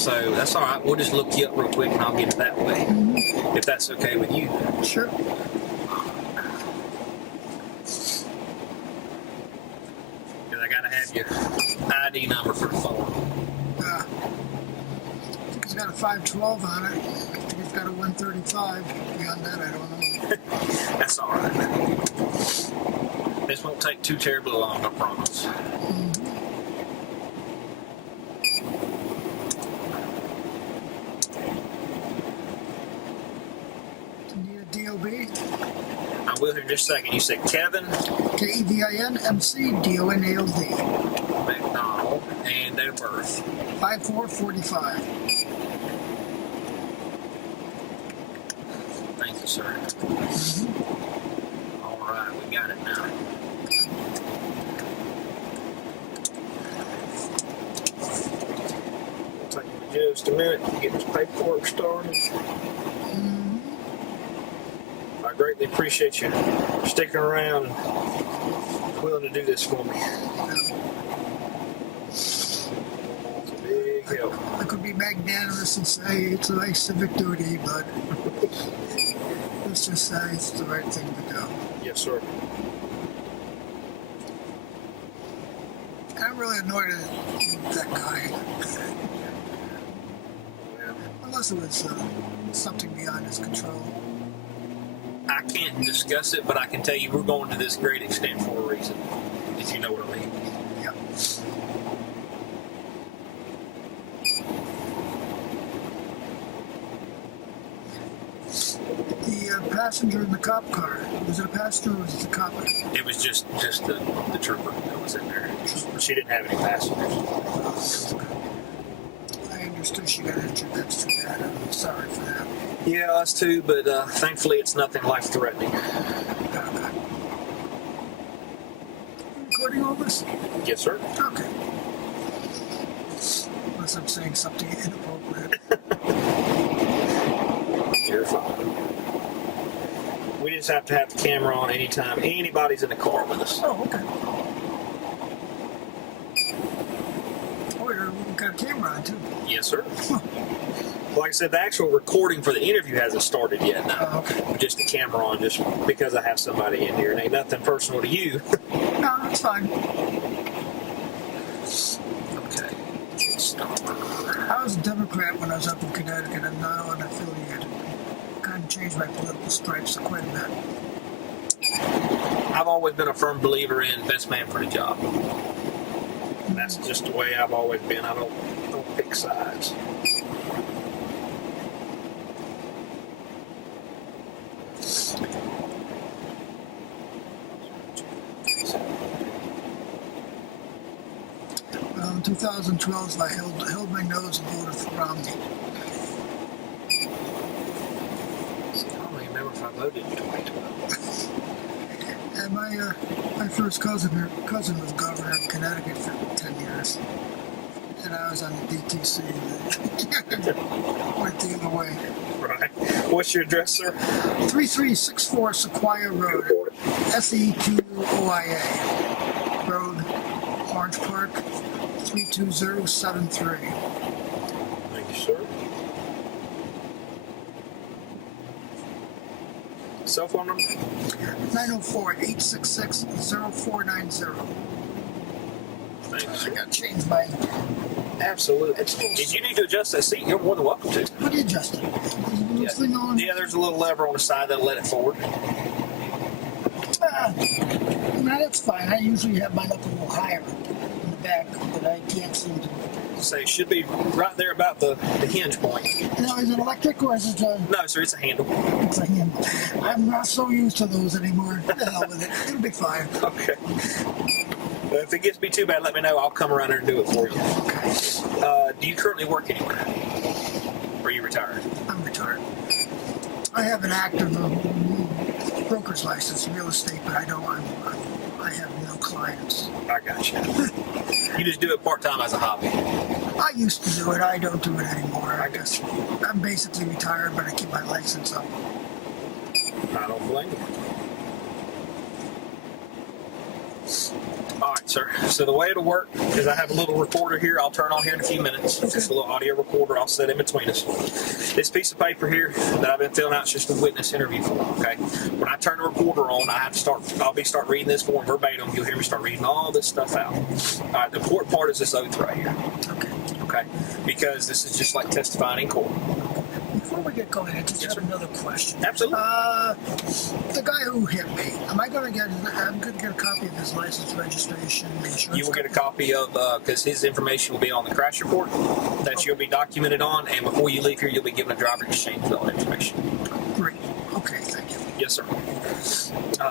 So that's all right. We'll just look you up real quick and I'll get it that way. If that's okay with you. Sure. Because I got to have your ID number for the phone. I think it's got a 512 on it. I think it's got a 135. Beyond that, I don't know. That's all right. This won't take too terribly long, I promise. Do you need a DOB? I will here in just a second. You said Kevin KEVIN-MC-DONALD. McDonald and date of birth. 5445. Thank you, sir. All right, we got it now. It'll take me just a minute to get this paperwork started. I greatly appreciate you sticking around and willing to do this for me. It's a big help. I could be magnanimous and say it's a nice civic duty, but let's just say it's the right thing to do. Yes, sir. I'm really annoyed at that guy. Unless it was something beyond his control. I can't discuss it, but I can tell you we're going to this great extent for a reason, if you know what I mean. Yep. The passenger in the cop car, was it a passenger or was it a cop? It was just the trooper that was in there. She didn't have any passengers. I understood she got injured. That's too bad. I'm sorry for that. Yeah, us too, but thankfully it's nothing life-threatening. Recording all this? Yes, sir. Okay. Unless I'm saying something inappropriate. You're fine. We just have to have the camera on anytime anybody's in the car with us. Oh, okay. Oh, we've got a camera on too. Yes, sir. Like I said, the actual recording for the interview hasn't started yet now. Oh, okay. Just the camera on, just because I have somebody in here. It ain't nothing personal to you. No, that's fine. Okay. Stopper. I was a Democrat when I was up in Connecticut. I'm now unaffiliated. Kind of changed my political stripes quite a bit. I've always been a firm believer in best man for the job. And that's just the way I've always been. I don't pick sides. Well, in 2012, I held my nose and voted for Romney. See, I don't even remember if I voted in 2012. And my first cousin was governor of Connecticut for 10 years. And I was on the DTC. Went the other way. Right. What's your address, sir? 3364 Sequoia Road. SEQOIA Road, Orange Park, 32073. Thank you, sir. Cell phone number? 904-866-0490. Thank you, I sir. got to change my... Absolutely. If you need to adjust that seat, you're more than welcome to. What do you adjust it? There's a little thing on? Yeah, there's a little lever on the side that'll let it forward. No, that's fine. I usually have mine up a little higher in the back, but I can't seem to... So it should be right there about the hinge point. Now, is it electric or is it a... No, sir, it's a handle. It's a hand. I'm not so used to those anymore. The hell with it. It'll be fine. Okay. If it gets me too bad, let me know. I'll come around there and do it for you. Okay. Do you currently work anywhere? Or are you retired? I'm retired. I have an active broker's license, real estate, but I have no clients. I got you. You just do it part-time as a hobby. I used to do it. I don't do it anymore. I'm basically retired, but I keep my license up. I don't blame you. All right, sir. So the way it'll work is I have a little recorder here. I'll turn on here in a few minutes. It's just a little audio recorder I'll set in between us. This piece of paper here that I've been filling out is just a witness interview form, okay? When I turn the recorder on, I'll start reading this form verbatim. You'll hear me start reading all this stuff out. All right, the important part is this oath right here. Okay? Because this is just like testifying in court. Before we get going, I just have another question. Absolutely. The guy who hit me, I'm going to get a copy of his license, registration, insurance. You will get a copy of, because his information will be on the crash report that you'll be documented on, and before you leave here, you'll be given a driver exchange with all that information. Great. Okay, thank you. Yes, sir.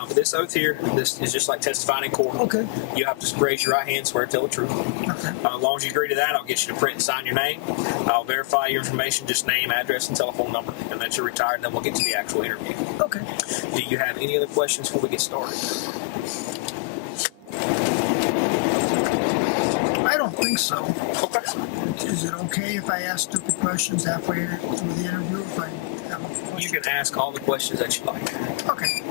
For this oath here, this is just like testifying in court. Okay. You have to raise your right hand, swear to tell the truth. Okay. As long as you agree to that, I'll get you to print and sign your name. I'll verify your information, just name, address, and telephone number, and that you're retired, and then we'll get to the actual interview. Okay. Do you have any other questions before we get started? I don't think so. Okay. Is it okay if I ask stupid questions halfway through the interview? If I have a question? You can ask all the questions that you like. Okay.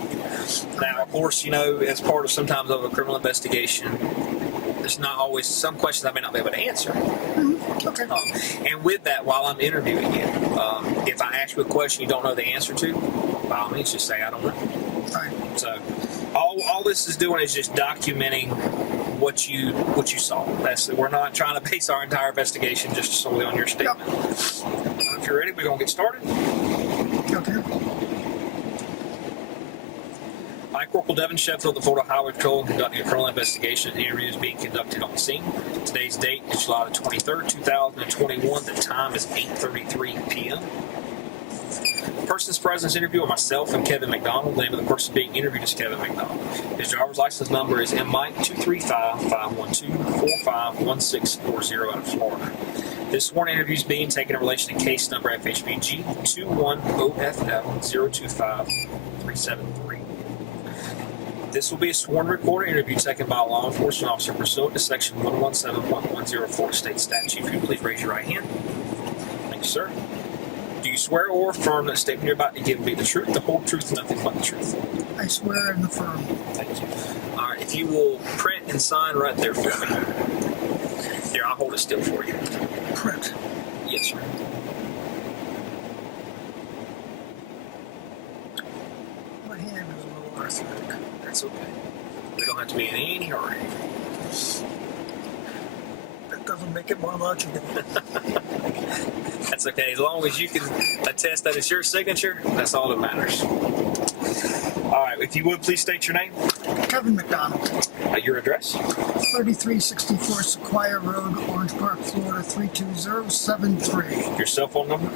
Now, of course, as part of sometimes of a criminal investigation, there's not always some questions I may not be able to answer. Mm-hmm. Okay. And with that, while I'm interviewing you, if I ask you a question you don't know the answer to, by all means, just say I don't know. Fine. So, all this is doing is just documenting what you saw. We're not trying to base our entire investigation just solely on your statement. Yep. If you're ready, we're gonna get started. Okay. I, Corporal Devin Sheffield, the Florida Highway Patrol, conducting a criminal investigation and interviews being conducted on the scene. Today's date is July the 23rd, 2021. The time is 8:33 p.m. The person's present in this interview are myself and Kevin McDonald. The name of the person being interviewed is Kevin McDonald. His driver's license number is MMike235-512-451640 out of Florida. This sworn interview is being taken in relation to case number FHBG 21OFL025373. This will be a sworn recorded interview taken by a law enforcement officer pursuant to section 117.104 state statute. If you please raise your right hand. Thank you, sir. Do you swear or affirm that the statement you're about to give will be the truth, the whole truth, and nothing but the truth? I swear and affirm. Thank you. All right, if you will print and sign right there for me. Here, I'll hold it still for you. Print. Yes, sir. My hand is a little arthritic. That's okay. We don't have to be in any hurry. That doesn't make it more logical. That's okay. As long as you can attest that it's your signature, that's all that matters. All right, if you would, please state your name. Kevin McDonald. Your address. 3364 Sequoia Road, Orange Park, Florida 32073. Your cell phone number.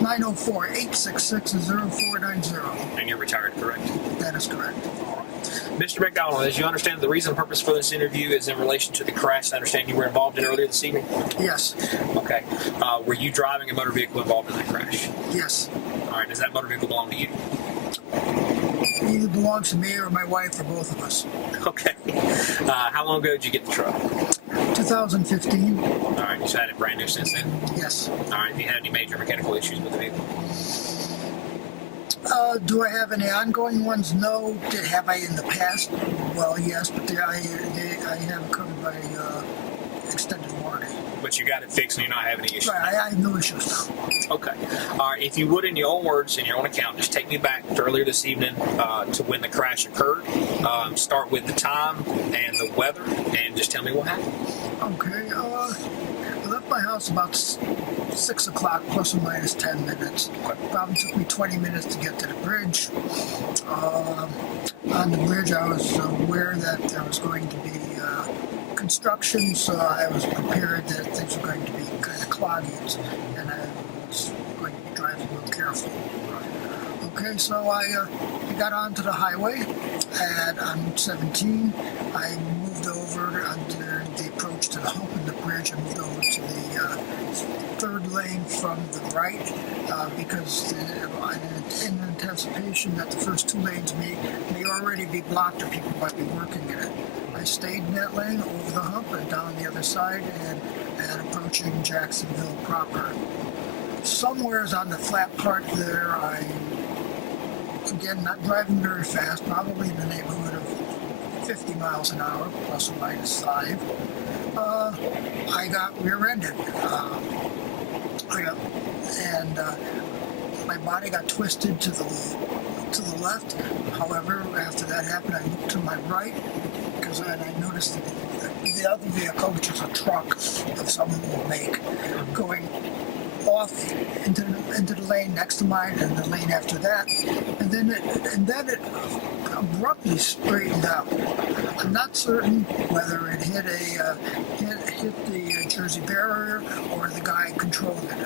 904-866-0490. And you're retired, correct? That is correct. Mr. McDonald, as you understand, the reason and purpose for this interview is in relation to the crash I understand you were involved in earlier this evening? Yes. Okay. Were you driving a motor vehicle involved in that crash? Yes. All right. Does that motor vehicle belong to you? It either belongs to me or my wife or both of us. Okay. How long ago did you get the truck? 2015. All right. You've had it brand new since then? Yes. All right. Have you had any major mechanical issues with the vehicle? Do I have any ongoing ones? No. Have I in the past? Well, yes, but I have covered by extended warranty. But you got it fixed and you're not having any issues? Right, I have no issues now. Okay. All right. If you would, in your own words, in your own account, just take me back to earlier this evening to when the crash occurred. Start with the time and the weather, and just tell me what happened. Okay. I left my house about 6 o'clock, plus or minus 10 minutes. Probably took me 20 minutes to get to the bridge. On the bridge, I was aware that there was going to be construction, so I was prepared that things were going to be kind of cloggy, and I was going to be driving real careful. Okay, so I got onto the highway, and on Route 17, I moved over under the approach to the hump in the bridge. I moved over to the third lane from the right because in anticipation that the first two lanes may already be blocked or people might be working in it. I stayed in that lane over the hump and down the other side and approaching Jacksonville proper. Somewheres on the flat part there, again, not driving very fast, probably in the neighborhood of 50 miles an hour, plus or minus 5. I got rear-ended. My body got twisted to the left. However, after that happened, I looked to my right because I noticed that the other vehicle, which was a truck of some make, going off into the lane next to mine and the lane after that, and then it abruptly straightened out. I'm not certain whether it hit the Jersey barrier or the guy controlling it.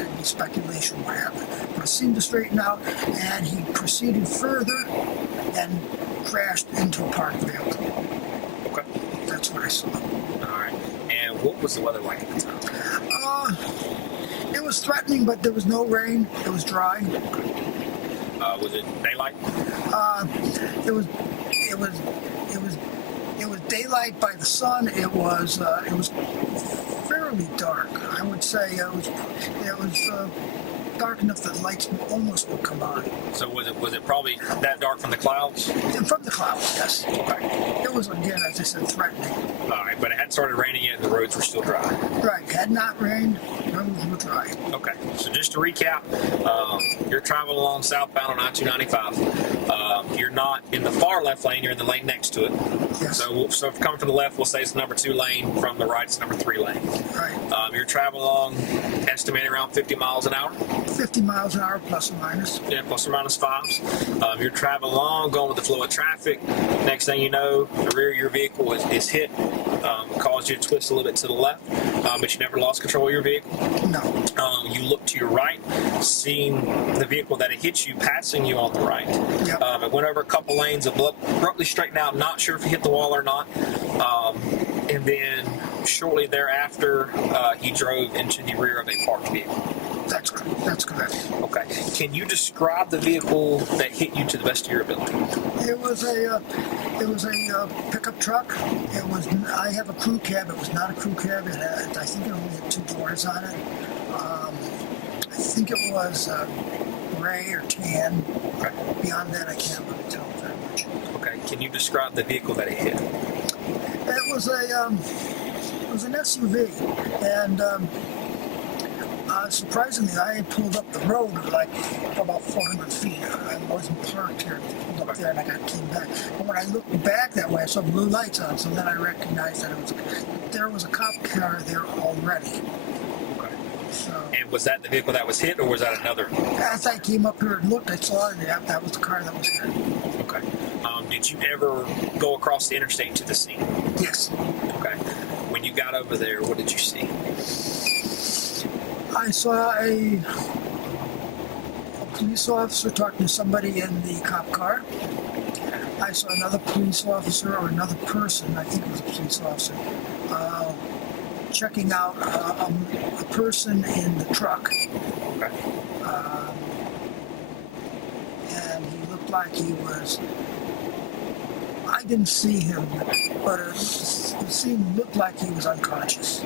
It'd be speculation what happened, but it seemed to straighten out, and he proceeded further and crashed into a parked vehicle. Okay. That's what I saw. All right. And what was the weather like at the time? It was threatening, but there was no rain. It was dry. Was it daylight? It was daylight by the sun. It was fairly dark. I would say it was dark enough that lights almost would come on. So was it probably that dark from the clouds? And from the clouds, yes. Okay. It was, again, as I said, threatening. All right, but it hadn't started raining yet and the roads were still dry. Right. Had not rained, roads were dry. Okay, so just to recap, you're traveling along southbound on I-295. You're not in the far left lane, you're in the lane next to it. Yes. So if coming from the left, we'll say it's the number 2 lane. From the right, it's number 3 lane. Right. You're traveling along, estimated around 50 miles an hour. 50 miles an hour, plus or minus. Yeah, plus or minus 5s. You're traveling along, going with the flow of traffic. Next thing you know, the rear of your vehicle is hit, caused you to twist a little bit to the left, but you never lost control of your vehicle. No. You look to your right, seeing the vehicle that it hit you passing you on the right. Yep. It went over a couple lanes, abruptly straightened out, not sure if he hit the wall or not. And then shortly thereafter, he drove into the rear of a parked vehicle. That's correct. Okay. Can you describe the vehicle that hit you to the best of your ability? It was a pickup truck. I have a crew cab. It was not a crew cab. I think it only had 2 doors on it. I think it was gray or tan. Okay. Beyond that, I can't really tell very much. Okay. Can you describe the vehicle that it hit? It was an SUV, and surprisingly, I had pulled up the road like about 400 feet. I wasn't parked here. I pulled up there and I came back. But when I looked back that way, I saw blue lights on, so then I recognized that there was a cop car there already. Okay. So, And was that the vehicle that was hit, or was that another? as I came up here and looked, I saw it. Yeah, that was the car that was hit. Okay. Did you ever go across the interstate to the scene? Yes. Okay. When you got over there, what did you see? I saw a police officer talking to somebody in the cop car. I saw another police officer or another person, I think it was a police officer, checking out a person in the truck. Okay. And he looked like he was, I didn't see him, but it looked like he was unconscious.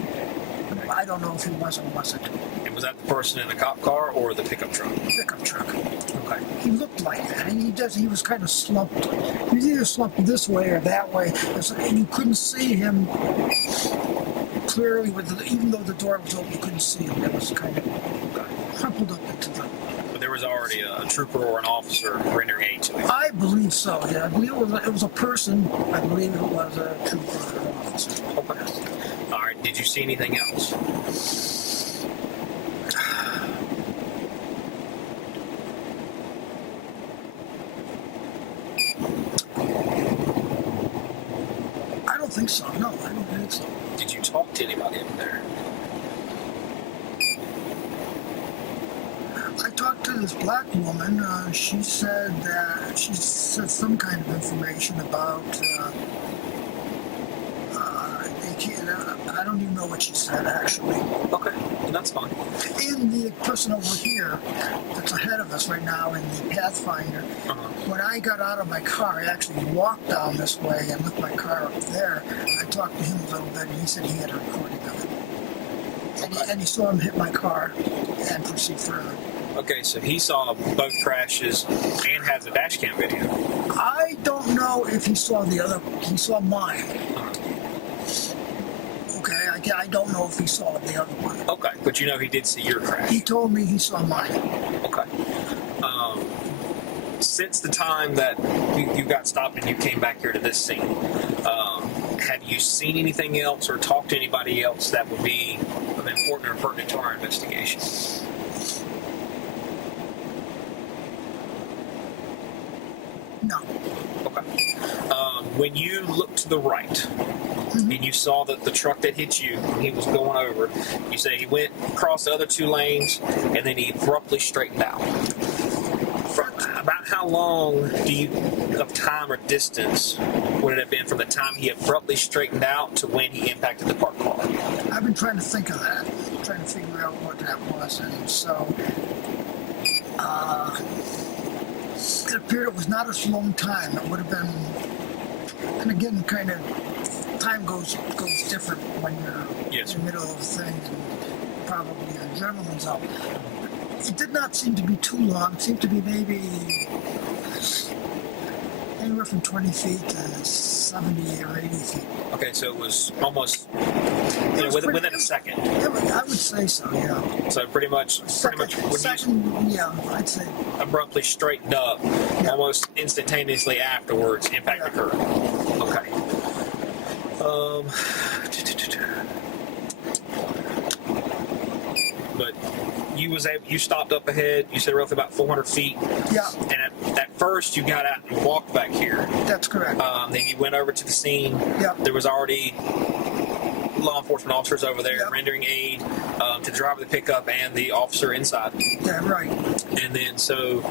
I don't know if he was or wasn't. And was that the person in the cop car or the pickup truck? Pickup truck. Okay. He looked like that, and he was kind of slumped. He was either slumped this way or that way, and you couldn't see him clearly. Even though the door was open, you couldn't see him. It was kind of crumpled up into the. But there was already a trooper or an officer rendering aid to him. I believe so. Yeah, I believe it was a person. I believe it was a trooper or an officer. Okay. All right. Did you see anything else? I don't think so. No, I don't think so. Did you talk to anybody over there? I talked to this black woman. She said some kind of information about. I don't even know what she said actually. Okay, and that's fine. In the person over here that's ahead of us right now in the Pathfinder, when I got out of my car, I actually walked down this way and looked my car up there. I talked to him a little bit, and he said he had a recording of it. And he saw him hit my car and proceed further. Okay, so he saw both crashes and has a dash cam video. I don't know if he saw he saw mine. Okay, I don't know if he saw the other one. Okay, but you know he did see your crash. He told me he saw mine. Okay. Since the time that you got stopped and you came back here to this scene, have you seen anything else or talked to anybody else that would be important or pertinent to our investigation? No. Okay. When you looked to the right and you saw that the truck that hit you, he was going over, you say he went across the other two lanes and then he abruptly straightened out. About how long of time or distance would it have been from the time he abruptly straightened out to when he impacted the parked car? I've been trying to think of that, trying to figure out what that was, and so it appeared it was not a long time. It would have been, and again, kind of time goes different when you're in the middle of a thing, and probably your adrenaline's up. It did not seem to be too long. It seemed to be maybe anywhere from 20 feet to 70 or 80 feet. Okay, so it was almost within a second. I would say so, yeah. So pretty much I'd say abruptly straightened up, almost instantaneously afterwards, impact occurred. Okay. But you stopped up ahead. You said roughly about 400 feet. Yeah. And at first you got out and walked back here. That's correct. Then you went over to the scene. Yeah. There was already law enforcement officers over there rendering aid to the driver of the pickup and the officer inside. Yeah, right. And then so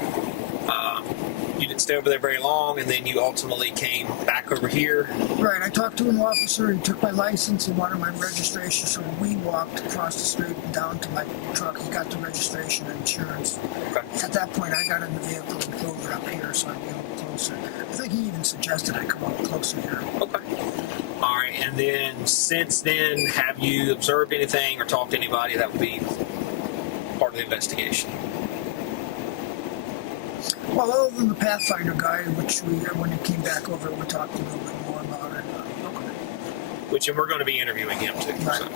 you didn't stay over there very long, and then you ultimately came back over here. Right. I talked to an officer. He took my license and wanted my registration, so we walked across the street and down to my truck. He got the registration and insurance. Okay. At that point, I got in the vehicle and drove it up here, so I'd be a little closer. I think he even suggested I come up closer here. Okay. All right. And then since then, have you observed anything or talked to anybody that would be part of the investigation? Well, other than the Pathfinder guy, which when he came back over, we talked a little bit more about it. Which, and we're going to be interviewing him too. Right. So,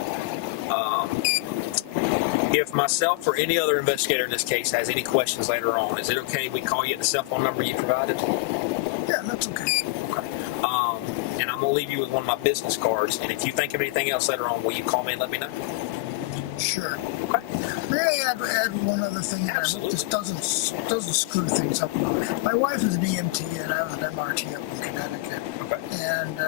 if myself or any other investigator in this case has any questions later on, is it okay if we call you at the cell phone number you provided? Yeah, that's okay. Okay. And I'm going to leave you with one of my business cards, and if you think of anything else later on, will you call me and let me know? Sure. Okay. May I add one other thing that just doesn't screw things up? My wife is an EMT and I was an MRT up in Connecticut. Okay. And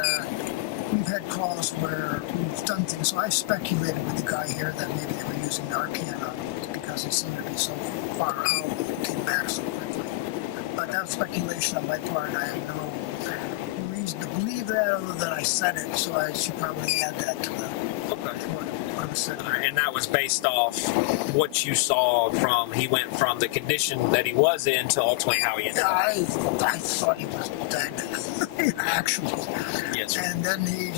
we've had calls where we've done things. So I speculated with the guy here that maybe they were using Narcan on him because he seemed to be so far out and came back so quickly. But that's speculation on my part. I have no reason to believe that other than I said it. So I should probably add that to the what was said. And that was based off what you saw he went from the condition that he was in to ultimately how he ended up. I thought he was dead, actually. Yes, sir. And then his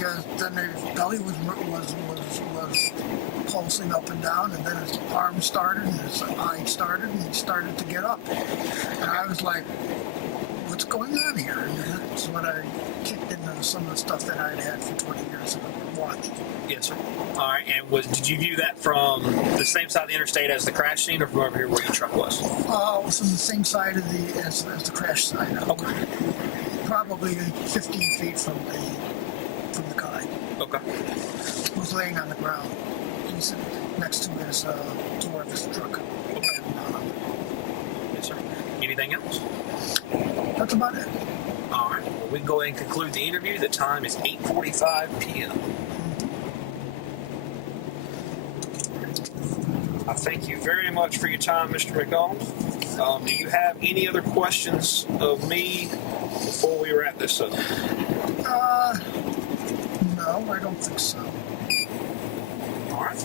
belly was pulsing up and down, and then his arm started, and his eye started, and he started to get up. And I was like, what's going on here? And that's when I kicked into some of the stuff that I'd had for 20 years and watched. Yes, sir. All right, and did you view that from the same side of the interstate as the crash scene, or from over here where your truck was? It was from the same side of as the crash side. Okay. Probably 15 feet from the guy. Okay. He was laying on the ground. He's next to his door of his truck. Okay. Yes, sir. Anything else? That's about it. All right. Well, we can go ahead and conclude the interview. The time is 8:45 p.m. I thank you very much for your time, Mr. McDonald. Do you have any other questions of me before we wrap this up? No, I don't think so. All right.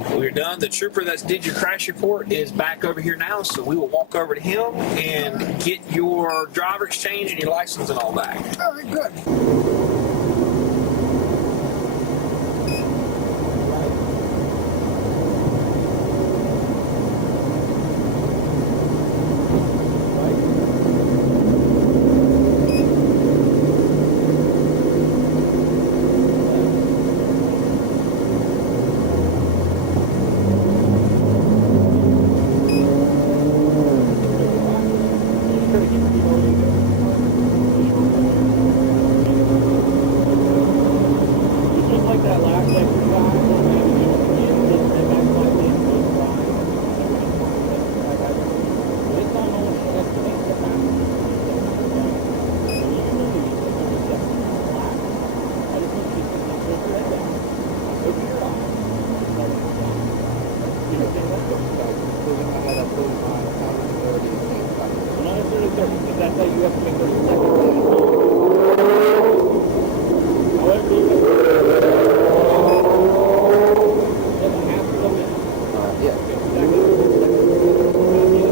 Well, you're done. The trooper that did your crash report is back over here now, so we will walk over to him and get your driver exchange and your license and all back. All right, good. Does that say you have to make 30 seconds? However, you doesn't have to go in. Yeah. Okay, exactly.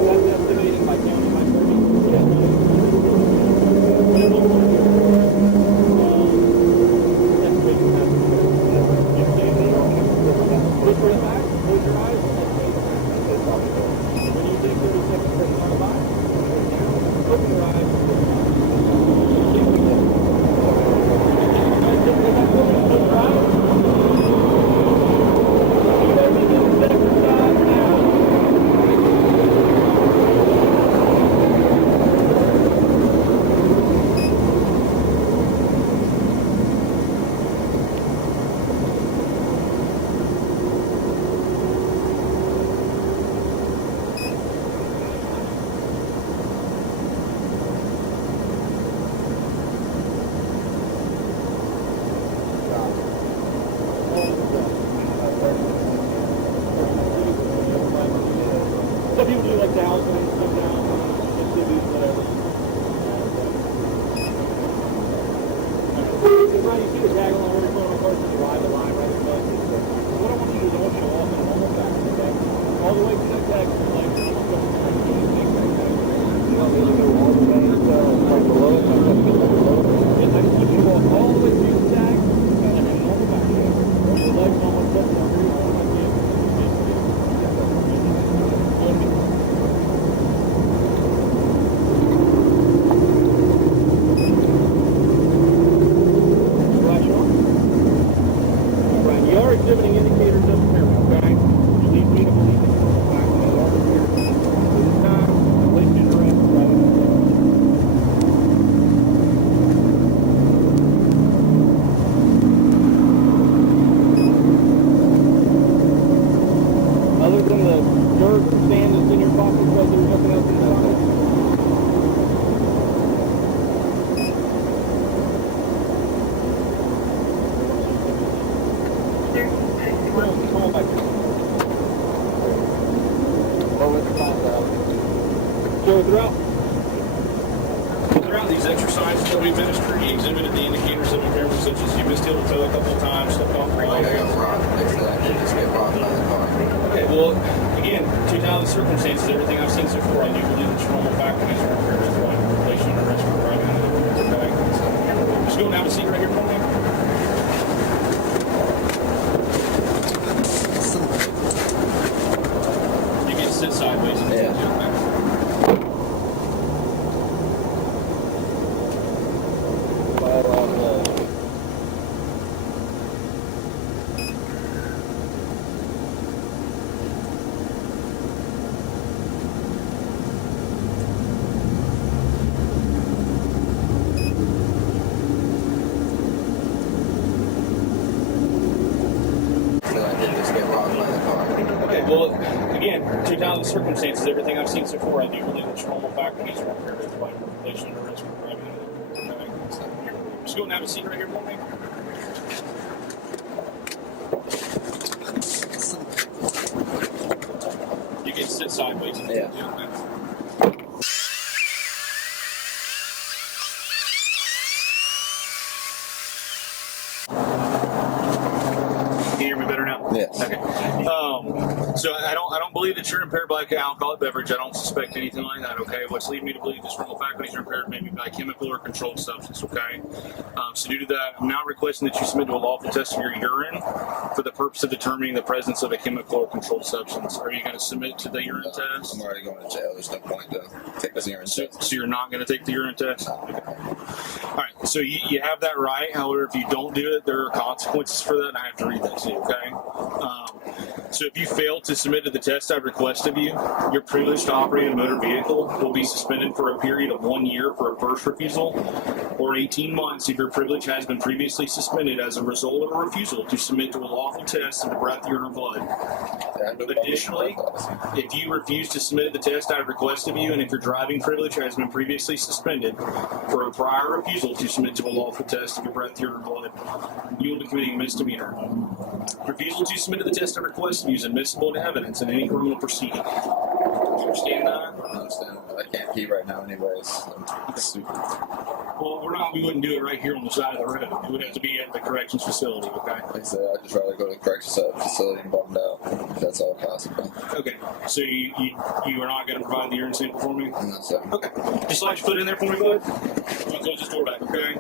That's estimating by counting by 30. Yeah. Whatever you want to do. That's the way you have to do it. Look for the back, close your eyes, and estimate. When you take 30 seconds for the on by, open your eyes. Some people do like thousands, some down, some cities, whatever. Right, you see the tag on the very front of the car, you ride the line right above. What I want you to do is I want you to walk in a normal fashion, okay? All the way to that tag, like, you want to go from the you want me to go all the way to like below it, yes, I just want you to walk all the way to the tag, and then normal fashion. Your legs almost touching on your arm like this. You are exhibiting indicators of impairment, okay? It leads me to believe that you're on track with our impairment. This time, I placed you to rest rather than other than the dirt and sand that's in your pockets, was there nothing else in your pocket? Come on back here. So Throughout these exercises that we administered, he exhibited the indicators of impairment such as you missed heel toe a couple of times, stepped off brake. Okay, well, again, due to the circumstances, everything I've seen so far, I do believe it's normal faculties are impaired as well. Relation and arrest for driving under the influence. Okay. Just go and have a seat right here for me. You can sit sideways. Okay, well, again, due to the circumstances, everything I've seen so far, I do believe it's normal faculties are impaired as well. Relation and arrest for driving under the influence. Okay. Just go and have a seat right here for me. You can sit sideways. Yeah. Can you hear me better now? Yes. Okay. So I don't believe that you're impaired by alcoholic beverage. I don't suspect anything like that. Okay. What's leading me to believe this normal faculties are impaired maybe by chemical or controlled substance. Okay. So due to that, I'm now requesting that you submit to a lawful test of your urine for the purpose of determining the presence of a chemical or controlled substance. Are you going to submit to the urine test? I'm already going to jail. There's no point to take this urine test. So you're not going to take the urine test? No. All right, so you have that right. However, if you don't do it, there are consequences for that, and I have to read that to you, okay? So if you fail to submit to the test I request of you, your privilege to operate a motor vehicle will be suspended for a period of 1 year for a first refusal, or 18 months if your privilege has been previously suspended as a result of a refusal to submit to a lawful test of the breath, urine, or blood. Additionally, if you refuse to submit the test I request of you, and if your driving privilege has been previously suspended for a prior refusal to submit to a lawful test of your breath, urine, or blood, you will be committing a misdemeanor. Refusal to submit to the test and request views admissible in evidence in any criminal proceeding. You understand that? I understand. I can't pee right now, anyways. I'm stupid. Well, we wouldn't do it right here on the side of the road. It would have to be at the corrections facility, okay? Like I said, I'd just rather go to the corrections facility and bummed out, if that's all possible. Okay. So you are not going to provide the urine sample for me? No, sir. Okay. Just like you put it in there for me, bud. I'll close this door back, okay?